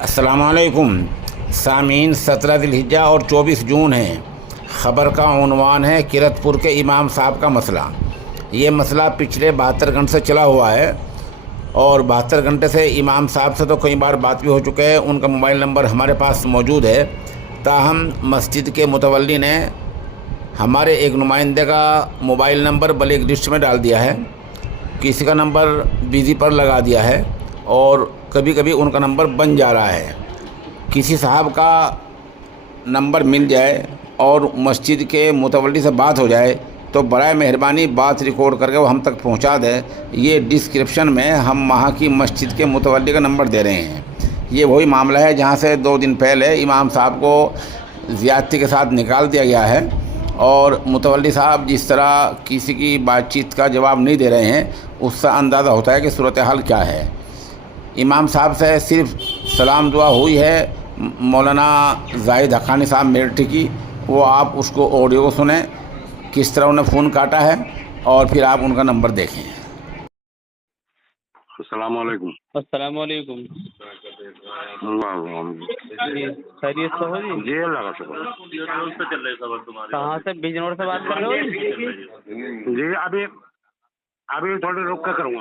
السلام علیکم سامعین، 17 ذی الحجہ اور 24 جون ہے۔ خبر کا عنوان ہے کرت پور کے امام صاحب کا مسئلہ۔ یہ مسئلہ پچھلے 72 گھنٹے سے چلا ہوا ہے اور 72 گھنٹے سے امام صاحب سے تو کئی بار بات بھی ہو چکے ہے، ان کا موبائل نمبر ہمارے پاس موجود ہے۔ تاہم مسجد کے متولی نے ہمارے ایک نمائندے کا موبائل نمبر بلیک لسٹ میں ڈال دیا ہے، کسی کا نمبر بزی پر لگا دیا ہے اور کبھی کبھی ان کا نمبر بن جا رہا ہے۔ کسی صاحب کا نمبر مل جائے اور مسجد کے متولی سے بات ہو جائے تو برائے مہربانی بات ریکارڈ کر کے وہ ہم تک پہنچا دے۔ یہ ڈسکرپشن میں ہم وہاں کی مسجد کے متولی کا نمبر دے رہے ہیں۔ یہ وہی معاملہ ہے جہاں سے 2 دن پہلے امام صاحب کو زیادتی کے ساتھ نکال دیا گیا ہے، اور متولی صاحب جس طرح کسی کی بات چیت کا جواب نہیں دے رہے ہیں، اس سے اندازہ ہوتا ہے کہ صورتحال کیا ہے۔ امام صاحب سے صرف سلام دعا ہوئی ہے مولانا زاہد حقانی صاحب میرٹھی کی، وہ آپ اس کو آڈیو کو سنیں کس طرح انہیں فون کاٹا ہے اور پھر آپ ان کا نمبر دیکھیں۔ السلام علیکم۔ السلام علیکم جی، خیریت سے ہو جی؟ جی اللہ کا شکر۔ کہاں سے؟ بجنور سے بات کر رہے ہو جی؟ جی ابھی تھوڑی رک کے کروں گا۔